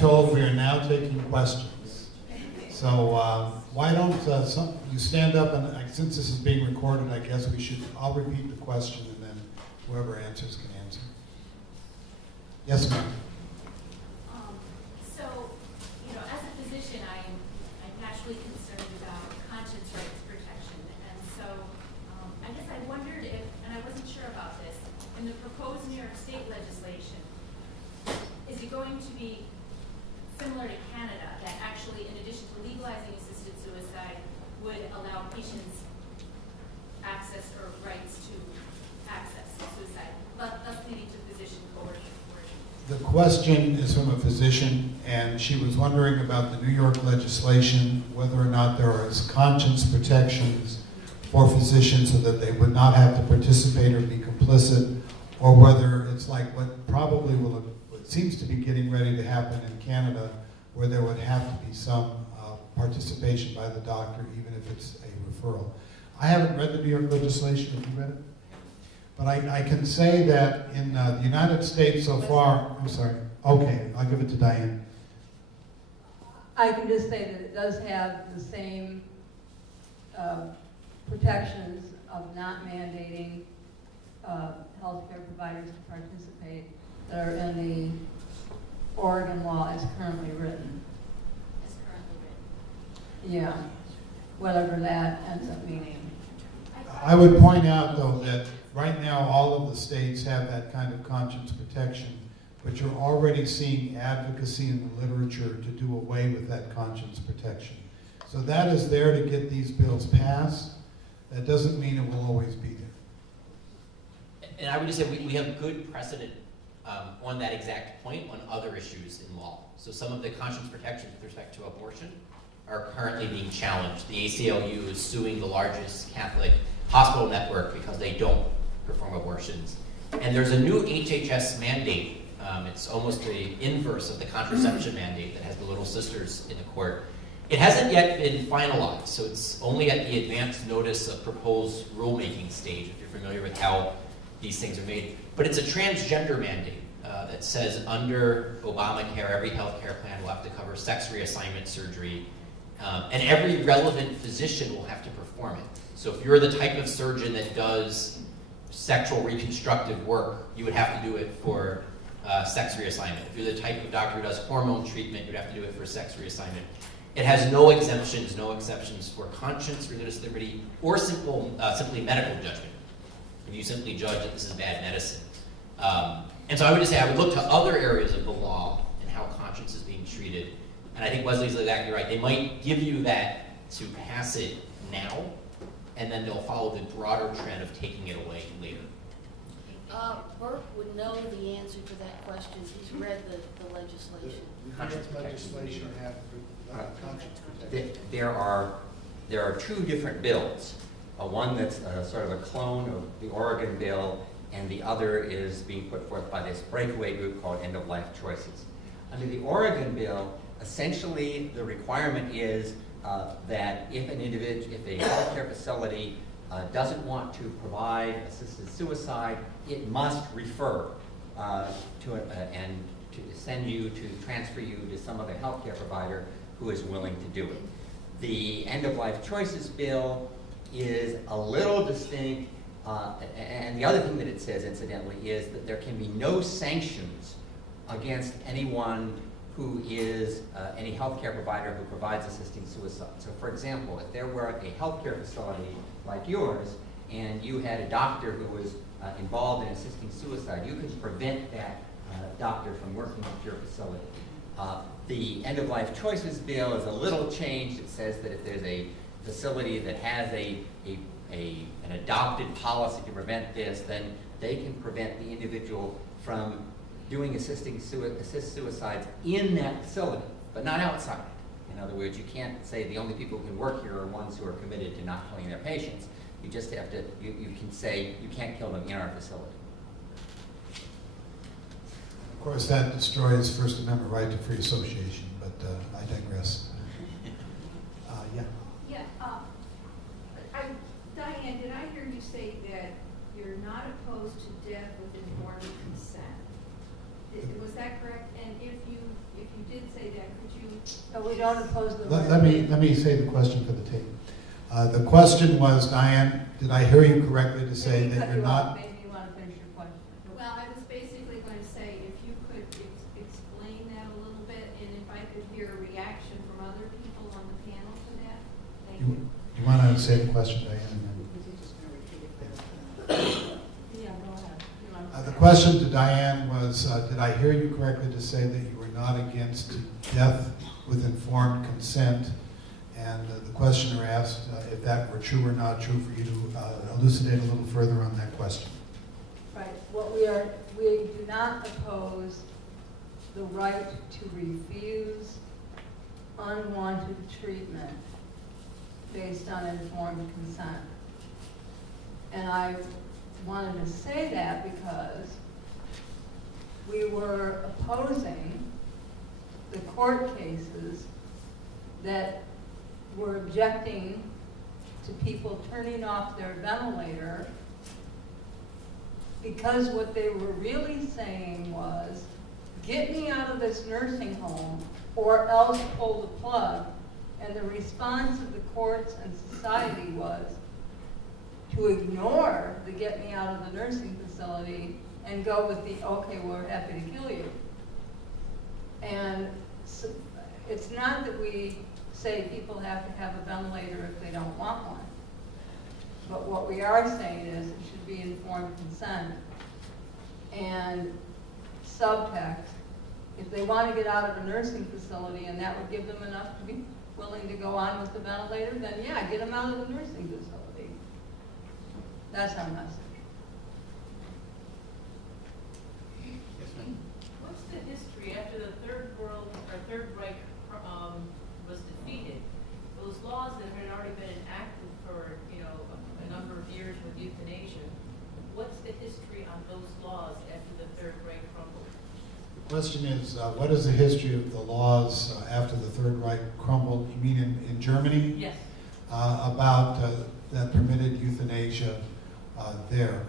told we are now taking questions. So why don't you stand up, and since this is being recorded, I guess I'll repeat the question, and then whoever answers can answer. Yes, ma'am. So, as a physician, I'm naturally concerned about conscience rights protection. And so, I guess I wondered if, and I wasn't sure about this, in the proposed New York State legislation, is it going to be similar to Canada, that actually, in addition to legalizing assisted suicide, would allow patients access or rights to access suicide, thus leading to physician coercion? The question is from a physician, and she was wondering about the New York legislation, whether or not there is conscience protections for physicians so that they would not have to participate or be complicit, or whether it's like what seems to be getting ready to happen in Canada, where there would have to be some participation by the doctor, even if it's a referral. I haven't read the New York legislation. Have you read it? But I can say that in the United States so far, I'm sorry. Okay, I'll give it to Diane. I can just say that it does have the same protections of not mandating healthcare providers to participate that are in the Oregon law as currently written. As currently written. Yeah, whatever that ends up meaning. I would point out, though, that right now all of the states have that kind of conscience protection, but you're already seeing advocacy in the literature to do away with that conscience protection. So that is there to get these bills passed. That doesn't mean it will always be there. And I would just say we have good precedent on that exact point on other issues in law. So some of the conscience protections with respect to abortion are currently being challenged. The ACLU is suing the largest Catholic hospital network because they don't perform abortions. And there's a new HHS mandate. It's almost the inverse of the contraception mandate that has the Little Sisters in the court. It hasn't yet been finalized, so it's only at the advanced notice of proposed rulemaking stage, if you're familiar with how these things are made. But it's a transgender mandate that says under Obamacare, every healthcare plan will have to cover sex reassignment surgery, and every relevant physician will have to perform it. So if you're the type of surgeon that does sexual reconstructive work, you would have to do it for sex reassignment. If you're the type of doctor who does hormone treatment, you'd have to do it for sex reassignment. It has no exemptions, no exceptions for conscience, religious liberty, or simply medical judgment. If you simply judge that this is bad medicine. And so I would just say I would look to other areas of the law and how conscience is being treated. And I think Wesley's exactly right. They might give you that to pass it now, and then they'll follow the broader trend of taking it away later. Burke would know the answer to that question. He's read the legislation. Conscience legislation have conscience protection. There are two different bills. One that's sort of a clone of the Oregon bill, and the other is being put forth by this breakaway group called End of Life Choices. Under the Oregon bill, essentially the requirement is that if a healthcare facility doesn't want to provide assisted suicide, it must refer to it and to transfer you to some other healthcare provider who is willing to do it. The End of Life Choices bill is a little distinct, and the other thing that it says, incidentally, is that there can be no sanctions against anyone who is any healthcare provider who provides assisting suicide. So for example, if there were a healthcare facility like yours, and you had a doctor who was involved in assisting suicide, you could prevent that doctor from working at your facility. The End of Life Choices bill is a little changed. It says that if there's a facility that has an adopted policy to prevent this, then they can prevent the individual from doing assist suicides in that facility, but not outside. In other words, you can't say the only people who can work here are ones who are committed to not killing their patients. You just have to, you can say you can't kill them in our facility. Of course, that destroys First Amendment right to free association, but I digress. Yeah. Yeah. Diane, did I hear you say that you're not opposed to death with informed consent? Was that correct? And if you did say No, we don't oppose the. Let me say the question for the tape. The question was, Diane, did I hear you correctly to say Maybe that cut you're you not? off. Maybe you want to finish your question. Well, I was basically going to say, if you could explain that a little bit, and if I could hear a reaction from other people on the panel to that, thank you. You want to say the question, Diane? and then- Yeah, go ahead. You want The question to Diane was, did I hear you correctly to say that you were not against death with informed consent? And the questioner asked if that were true or not true, for you to elucidate a little further on that question. Right, we do not oppose the right to refuse unwanted treatment based on informed consent. And I wanted to say that because we were opposing the court cases that were objecting to people turning off their ventilator, because what they were really saying was, get me out of this nursing home or else pull the plug. And the response of the courts and society was to ignore the get me out of the nursing facility and go with the, okay, we're happy to kill you. And so it's not that we say people have to have a ventilator if they don't want one. But what we are saying is it should be informed consent. And subtext, if they want to get out of a nursing facility and that would give them enough to be willing to go on with the ventilator, then yeah, get them out of the nursing facility. That's our message. What's the history after the Third Reich was defeated? Those laws that had already been enacted for a number of years with euthanasia. What's the history on those laws after the Third Reich crumbled? The question is, what is the history of the laws after the Third Reich crumbled? You mean in Germany? Yes. About that permitted euthanasia there.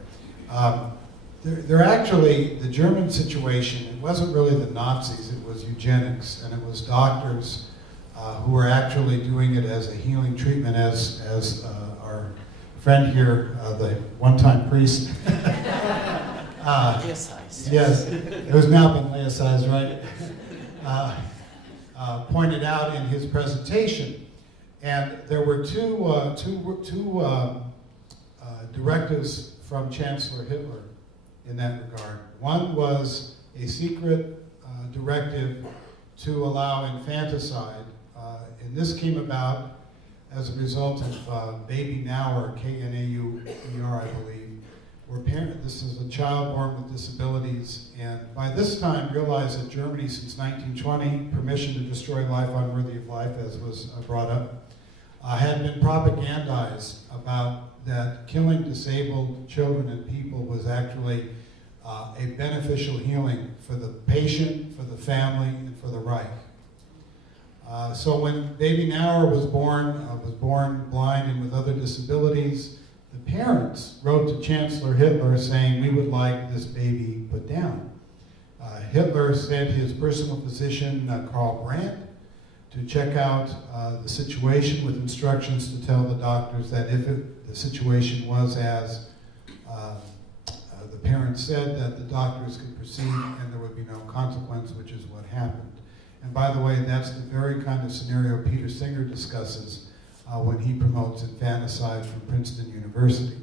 They're actually, the German situation, it wasn't really the Nazis, it was eugenics, and it was doctors who were actually doing it as a healing treatment, as our friend here, the one-time priest. Yes, it was now been laicized, right? Pointed out in his presentation. And there were two directives from Chancellor Hitler in that regard. One was a secret directive to allow infanticide, and this came about as a result of Baby Nauer, K-N-A-U-E-R, I believe, where this is a child born with disabilities, and by this time realized that Germany, since 1920, permission to destroy life unworthy of life, as was brought up, had been propagandized about that killing disabled children and people was actually a beneficial healing for the patient, for the family, and for the Reich. So when Baby Nauer was born blind and with other disabilities, the parents wrote to Chancellor Hitler saying, we would like this baby put down. Hitler sent his personal physician, Karl Brandt, to check out the situation with instructions to tell the doctors that if the situation was as the parents said, that the doctors could proceed and there would be no consequence, which is what happened. And by the way, that's the very kind of scenario Peter Singer discusses when he promotes infanticide from Princeton University.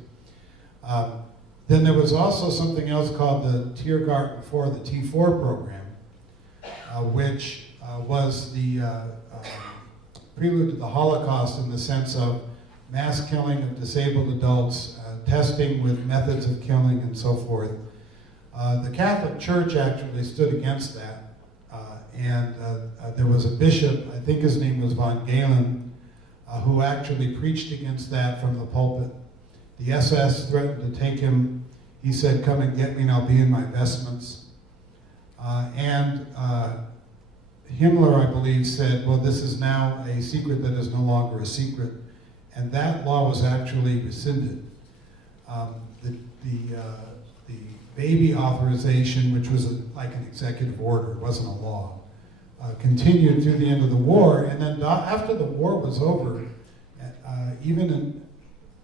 Then there was also something else called the Tiergarten 4, the T4 program, which was the prelude to the Holocaust in the sense of mass killing of disabled adults, testing with methods of killing, and so forth. The Catholic Church actually stood against that, and there was a bishop, I think his name was von Galen, who actually preached against that from the pulpit. The SS threatened to take him. He said, come and get me and I'll be in my vestments. Himmler, I believe, said, well, this is now a secret that is no longer a secret. And that law was actually rescinded. The baby authorization, which was like an executive order, it wasn't a law, continued through the end of the war. And then after the war was over,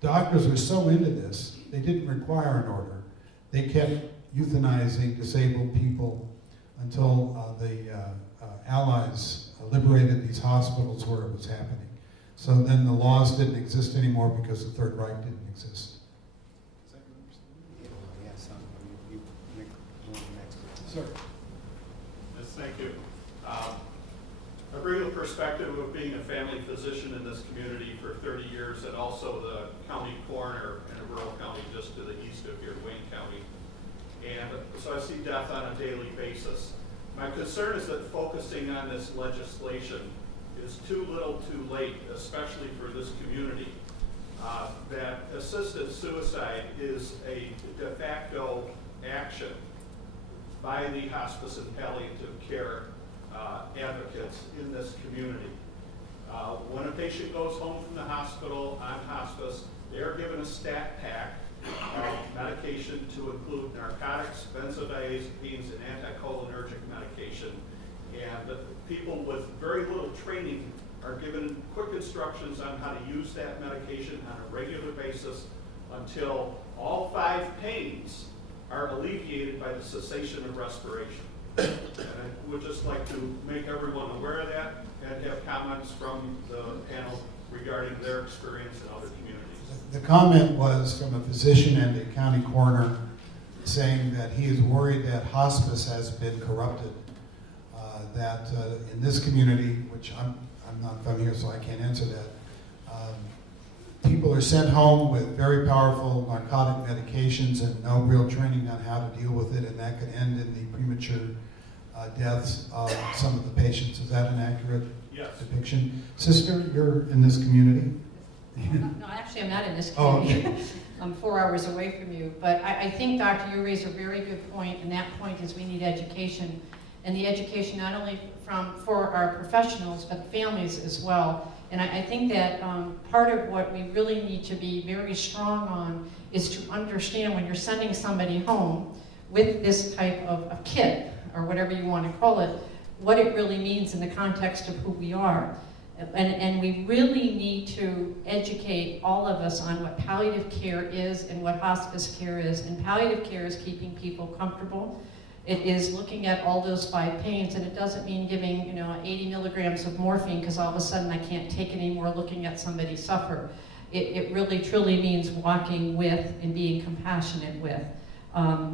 doctors were so into this, they didn't require an order. They kept euthanizing disabled people until the Allies liberated these hospitals where it was happening. So then the laws didn't exist anymore because the Third Reich didn't exist. Yes, you make one next. Sir. Yes, thank you. I bring the perspective of being a family physician in this community for 30 years and also the county coroner in a rural county just to the east of here, Wayne County. And so I see death on a daily basis. My concern is that focusing on this legislation is too little too late, especially for this community. That assisted suicide is a de facto action by the hospice and palliative care advocates in this community. When a patient goes home from the hospital on hospice, they are given a stat pack of medication to include narcotics, benzodiazepines, and anticholinergic medication. And people with very little training are given quick instructions on how to use that medication on a regular basis until all 5 pains are alleviated by the cessation of respiration. And I would just like to make everyone aware of that and have comments from the panel regarding their experience in other communities. The comment was from a physician and a county coroner saying that he is worried that hospice has been corrupted. That in this community, which I'm not from here, so I can't answer that, people are sent home with very powerful narcotic medications and no real training on how to deal with it, and that could end in the premature deaths of some of the patients. Is that an accurate depiction? Sister, you're in this community? No, actually, I'm not in this Oh, community. okay. I'm 4 hours away from you. But I think, Doctor, you raise a very good point, and that point is we need education. And the education not only for our professionals, but families as well. And I think that part of what we really need to be very strong on is to understand when you're sending somebody home with this type of a kit, or whatever you want to call it, what it really means in the context of who we are. And we really need to educate all of us on what palliative care is and what hospice care is. And palliative care is keeping people comfortable. It is looking at all those 5 pains, and it doesn't mean giving 80 milligrams of morphine because all of a sudden I can't take it anymore looking at somebody suffer. It really truly means walking with and being compassionate with.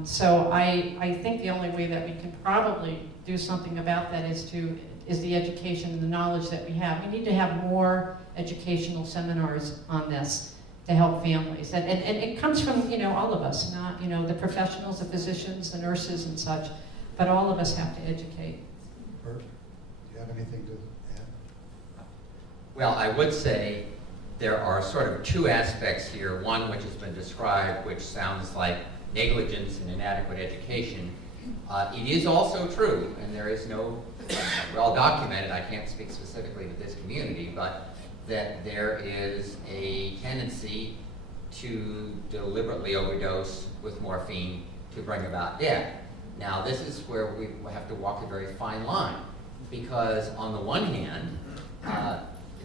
So I think the only way that we can probably do something about that is the education and the knowledge that we have. We need to have more educational seminars on this to help families. And it comes from, all of us, not, the professionals, the physicians, the nurses and such, but all of us have to educate. Bert, do you have anything to add? Well, I would say there are sort of 2 aspects here. One which has been described, which sounds like negligence and inadequate education. It is also true, and there is no, well documented, I can't speak specifically to this community, but that there is a tendency to deliberately overdose with morphine to bring about death. Now, this is where we have to walk a very fine line, because on the one hand,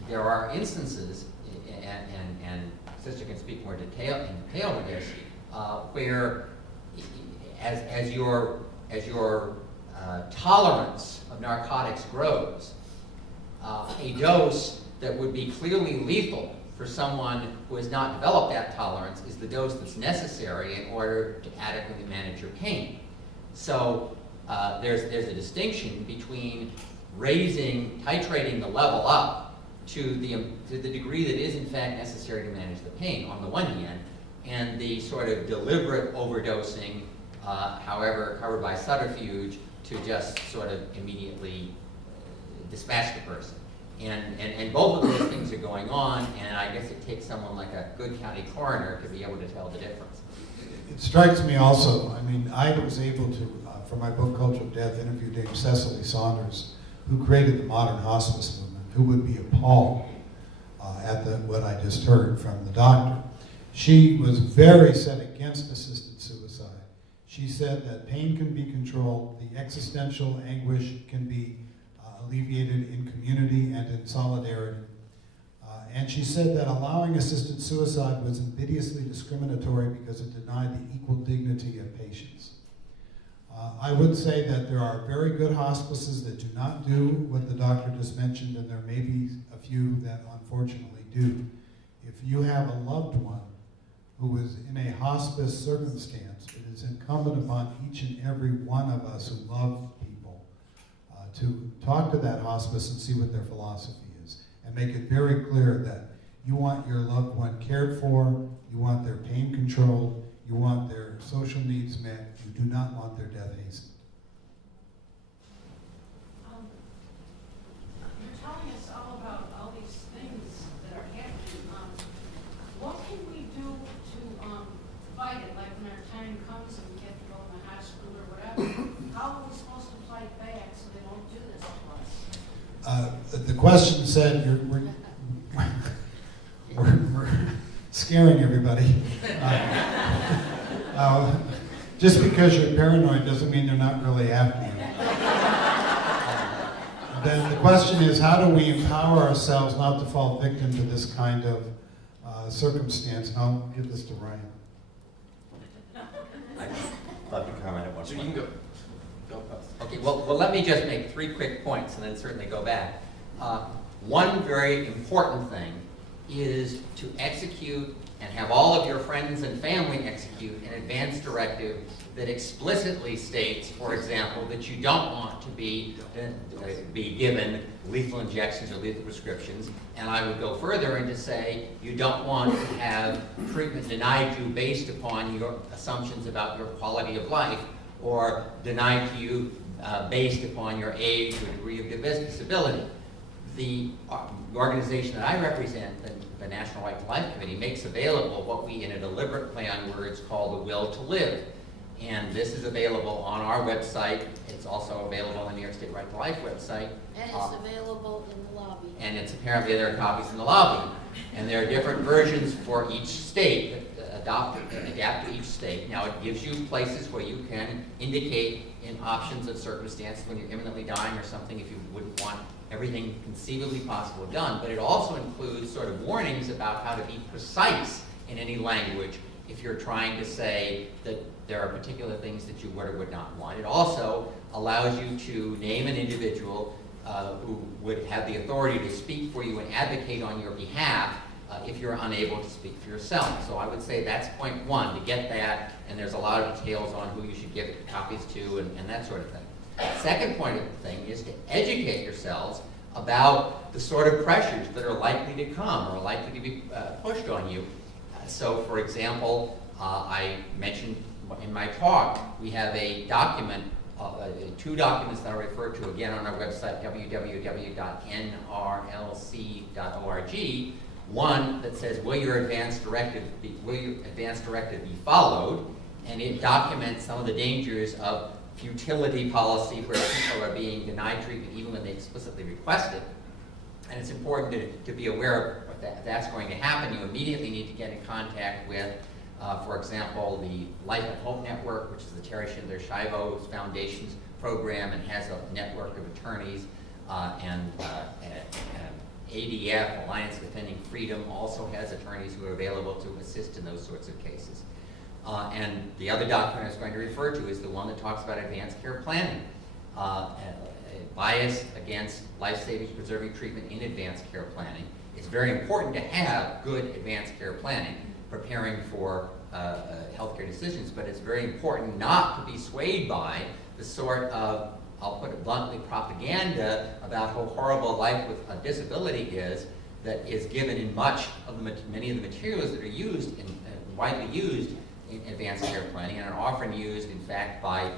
there are instances, and Sister can speak more in detail to this, where as your tolerance of narcotics grows, a dose that would be clearly lethal for someone who has not developed that tolerance is the dose that's necessary in order to adequately manage your pain. So there's a distinction between titrating the level up to the degree that is in fact necessary to manage the pain on the one hand, and the sort of deliberate overdosing, however covered by subterfuge, to just sort of immediately dispatch the person. And both of those things are going on, and I guess it takes someone like a good county coroner to be able to tell the difference. It strikes me also, I was able to, for my book Culture of Death, interview Dame Cecily Saunders, who created the modern hospice movement, who would be appalled at what I just heard from the doctor. She was very set against assisted suicide. She said that pain can be controlled, the existential anguish can be alleviated in community and in solidarity. And she said that allowing assisted suicide was invidiously discriminatory because it denied the equal dignity of patients. I would say that there are very good hospices that do not do what the doctor just mentioned, and there may be a few that unfortunately do. If you have a loved one who is in a hospice circumstance, it is incumbent upon each and every one of us who love people to talk to that hospice and see what their philosophy is, and make it very clear that you want your loved one cared for, you want their pain controlled, you want their social needs met, you do not want their death hastened. You're telling us all about all these things that are happening. What can we do to fight it? Like when our time comes and we get to go in the hospital or whatever, how are we supposed to fight back so they won't do this to us? The question said, we're scaring everybody. Just because you're paranoid doesn't mean they're not really after you. Then the question is, how do we empower ourselves not to fall victim to this kind of circumstance? And I'll give this to Ryan. I'd love to comment at one So point. you can go. Okay, well, let me just make 3 quick points and then certainly go back. One very important thing is to execute and have all of your friends and family execute an advance directive that explicitly states, for example, that you don't want to be given lethal injections or lethal prescriptions. And I would go further and to say you don't want to have treatment denied you based upon your assumptions about your quality of life, or denied to you based upon your age or degree of disability. The organization that I represent, the National Right to Life Committee, makes available what we, in a deliberate play on words, call the will to live. And this is available on our website. It's also available on the New York State Right to Life website. And it's available in the lobby. And it's apparently there are copies in the lobby. And there are different versions for each state that adapt to each state. Now, it gives you places where you can indicate in options of circumstances when you're imminently dying or something, if you wouldn't want everything conceivably possible done. But it also includes sort of warnings about how to be precise in any language if you're trying to say that there are particular things that you would or would not want. It also allows you to name an individual who would have the authority to speak for you and advocate on your behalf if you're unable to speak for yourself. So I would say that's point 1, to get that, and there's a lot of details on who you should give copies to and that sort of thing. Second point of the thing is to educate yourselves about the sort of pressures that are likely to come or likely to be pushed on you. So, for example, I mentioned in my talk, we have a document, 2 documents that I refer to again on our website, www.nrlc.org. One that says, will your advance directive be followed? And it documents some of the dangers of futility policy where people are being denied treatment even when they explicitly request it. And it's important to be aware of that. If that's going to happen, you immediately need to get in contact with, for example, the Life and Hope Network, which is the Terry Schindler Shivo's Foundation's program and has a network of attorneys, and ADF, Alliance Defending Freedom, also has attorneys who are available to assist in those sorts of cases. And the other document I was going to refer to is the one that talks about advanced care planning. Bias against life-saving preserving treatment in advanced care planning. It's very important to have good advanced care planning, preparing for healthcare decisions, but it's very important not to be swayed by the sort of, I'll put it bluntly, propaganda about how horrible life with a disability is that is given in many of the materials that are used, widely used in advanced care planning, and are often used, in fact, by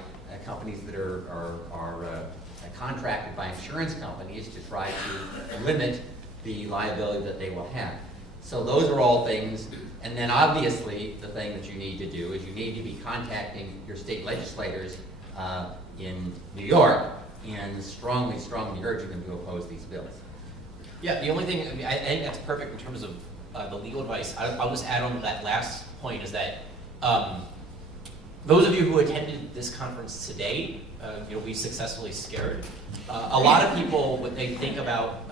companies that are contracted by insurance companies to try to limit the liability that they will have. So those are all things. And then obviously the thing that you need to do is you need to be contacting your state legislators in New York and strongly urging them to oppose these bills. Yeah, the only thing, I think that's perfect in terms of the legal advice. I'll just add on to that last point is that those of you who attended this conference today, we successfully scared. A lot of people, when they think about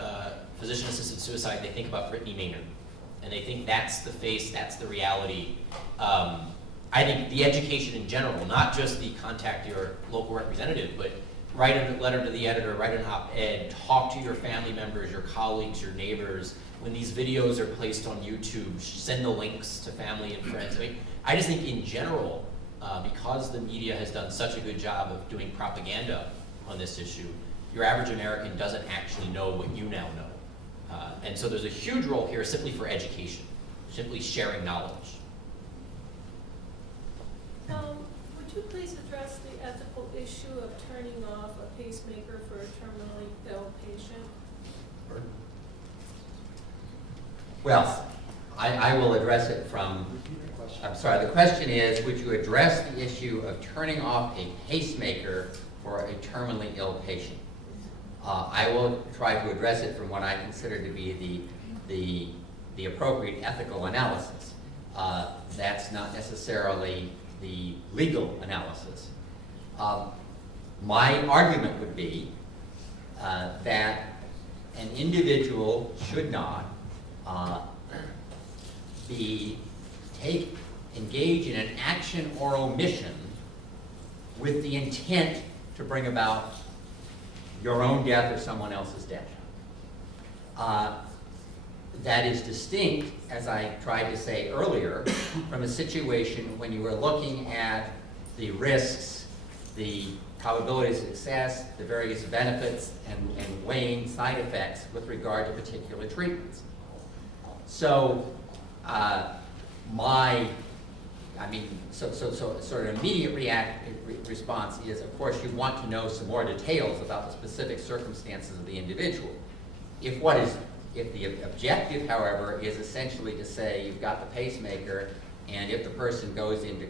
physician-assisted suicide, they think about Brittany Maynard. And they think that's the face, that's the reality. I think the education in general, not just the contact your local representative, but write a letter to the editor, write an op-ed, talk to your family members, your colleagues, your neighbors. When these videos are placed on YouTube, send the links to family and friends. I mean, I just think in general, because the media has done such a good job of doing propaganda on this issue, your average American doesn't actually know what you now know. And so there's a huge role here simply for education, simply sharing knowledge. Would you please address the ethical issue of turning off a pacemaker for a terminally ill patient? Well, I will address it from, I'm sorry, the question is, would you address the issue of turning off a pacemaker for a terminally ill patient? I will try to address it from what I consider to be the appropriate ethical analysis. That's not necessarily the legal analysis. My argument would be that an individual should not engage in an action or omission with the intent to bring about your own death or someone else's death. That is distinct, as I tried to say earlier, from a situation when you are looking at the risks, the probability of success, the various benefits, and weighing side effects with regard to particular treatments. So, sort of immediate response is, of course, you want to know some more details about the specific circumstances of the individual. If the objective, however, is essentially to say you've got the pacemaker, and if the person goes into,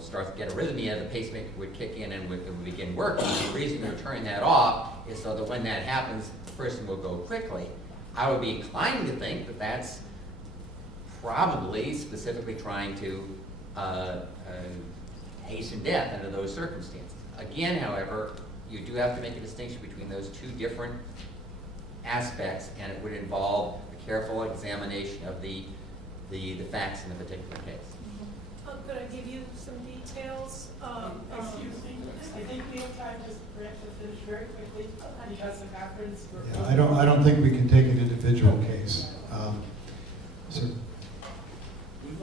starts to get arrhythmia, the pacemaker would kick in and would begin working. The reason you're turning that off is so that when that happens, the person will go quickly. I would be inclined to think that that's probably specifically trying to hasten death under those circumstances. Again, however, you do have to make a distinction between those two different aspects, and it would involve a careful examination of the facts in a particular case. Could I give you some details? Excuse me. I think we have time just perhaps to finish very quickly because the conference. Yeah, I don't think we can take an individual case. We've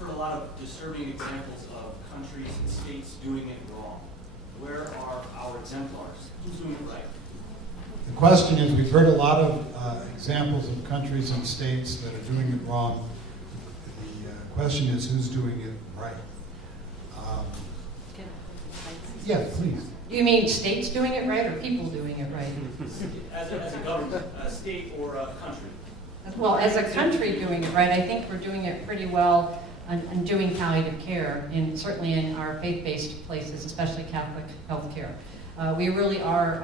heard a lot of disturbing examples of countries and states doing it wrong. Where are our exemplars? Who's doing it right? The question is, we've heard a lot of examples of countries and states that are doing it wrong. The question is, who's doing it right? Yeah, please. Do you mean states doing it right or people doing it right? As a government, a state or a country? Well, as a country doing it right, I think we're doing it pretty well on doing palliative care, certainly in our faith-based places, especially Catholic health care. We really are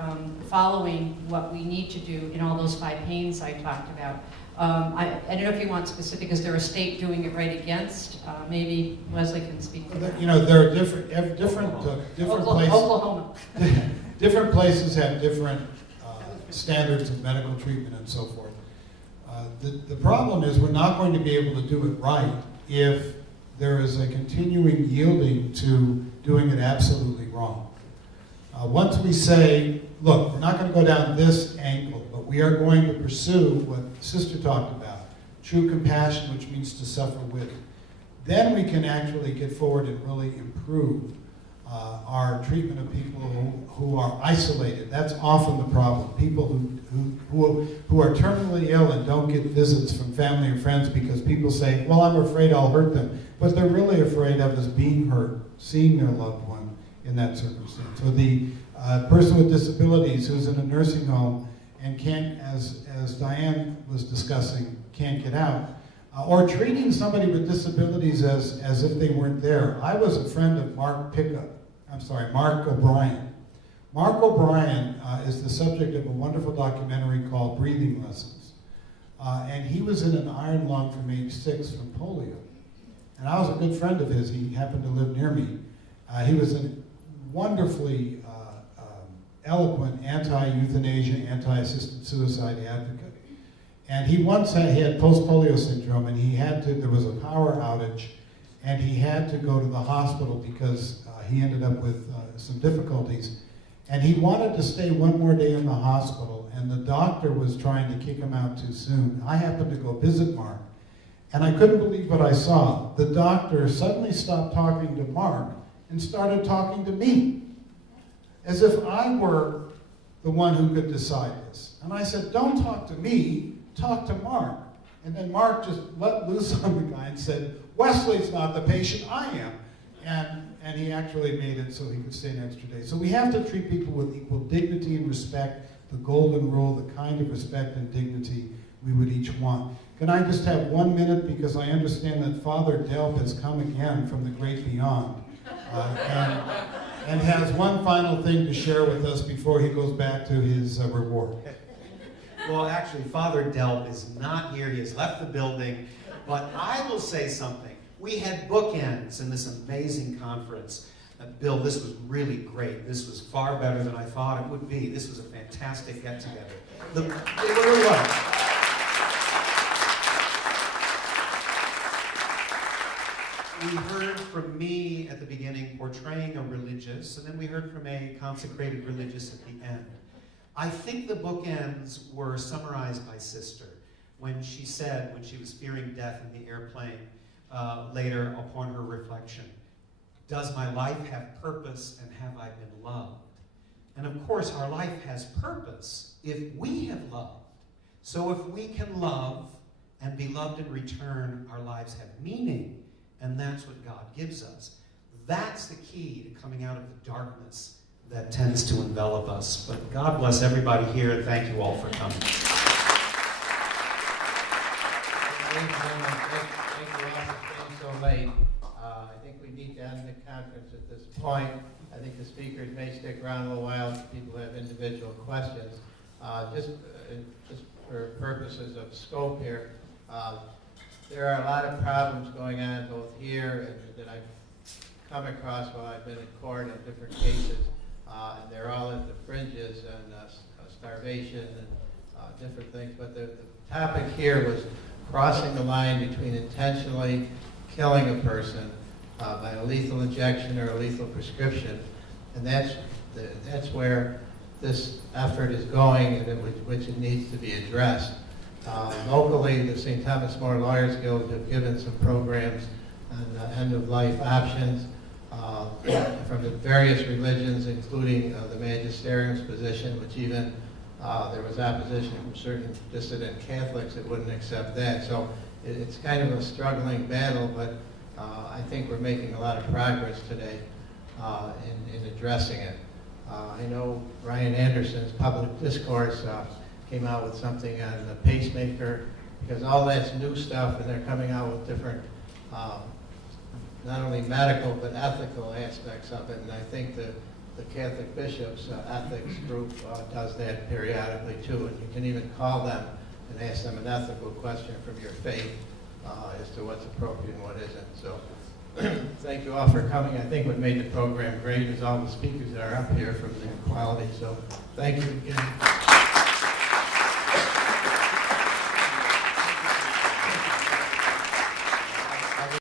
following what we need to do in all those 5 pains I talked about. I don't know if you want specific. Is there a state doing it right against? Maybe Leslie can speak to that. There are different places. Oklahoma. Different places have different standards of medical treatment and so forth. The problem is we're not going to be able to do it right if there is a continuing yielding to doing it absolutely wrong. Once we say, look, we're not going to go down this angle, but we are going to pursue what Sister talked about, true compassion, which means to suffer with, then we can actually get forward and really improve our treatment of people who are isolated. That's often the problem. People who are terminally ill and don't get visits from family or friends because people say, well, I'm afraid I'll hurt them. What they're really afraid of is being hurt, seeing their loved one in that circumstance. Or the person with disabilities who's in a nursing home and can't, as Diane was discussing, can't get out. Or treating somebody with disabilities as if they weren't there. I was a friend of Mark O'Brien. Mark O'Brien is the subject of a wonderful documentary called Breathing Lessons. And he was in an iron lung from age 6 from polio. And I was a good friend of his. He happened to live near me. He was a wonderfully eloquent anti-euthanasia, anti-assisted suicide advocate. And he once had post-polio syndrome, and there was a power outage, and he had to go to the hospital because he ended up with some difficulties. And he wanted to stay one more day in the hospital, and the doctor was trying to kick him out too soon. I happened to go visit Mark, and I couldn't believe what I saw. The doctor suddenly stopped talking to Mark and started talking to me, as if I were the one who could decide this. And I said, don't talk to me, talk to Mark. And then Mark just let loose on the guy and said, Wesley's not the patient, I am. And he actually made it so he could stay an extra day. So we have to treat people with equal dignity and respect, the golden rule, the kind of respect and dignity we would each want. Can I just have 1 minute, because I understand that Father Delp has come again from the great beyond, and has one final thing to share with us before he goes back to his reward. Well, actually, Father Delp is not here. He has left the building. But I will say something. We had bookends in this amazing conference. Bill, this was really great. This was far better than I thought it would be. This was a fantastic get-together. It really was. We heard from me at the beginning portraying a religious, and then we heard from a consecrated religious at the end. I think the bookends were summarized by Sister when she said, when she was fearing death in the airplane, later upon her reflection, does my life have purpose, and have I been loved? And of course, our life has purpose if we have loved. So if we can love and be loved in return, our lives have meaning, and that's what God gives us. That's the key to coming out of the darkness that tends to envelop us. But God bless everybody here, and thank you all for coming. Thank you all for staying so late. I think we need to end the conference at this point. I think the speakers may stick around a little while if people have individual questions. Just for purposes of scope here, there are a lot of problems going on both here and that I've come across while I've been in court in different cases, and they're all at the fringes and starvation and different things. But the topic here was crossing the line between intentionally killing a person by a lethal injection or a lethal prescription, and that's where this effort is going, and which it needs to be addressed. Locally, the St. Thomas More Lawyers Guild have given some programs on end-of-life options from the various religions, including the magisterium's position, which even there was opposition from certain dissident Catholics that wouldn't accept that. So it's kind of a struggling battle, but I think we're making a lot of progress today in addressing it. I know Ryan Anderson's Public Discourse came out with something on the pacemaker, because all that's new stuff, and they're coming out with different, not only medical, but ethical aspects of it, and I think the Catholic Bishops' ethics group does that periodically too, and you can even call them and ask them an ethical question from your faith as to what's appropriate and what isn't. So thank you all for coming. I think what made the program great is all the speakers that are up here from the quality, so thank you again.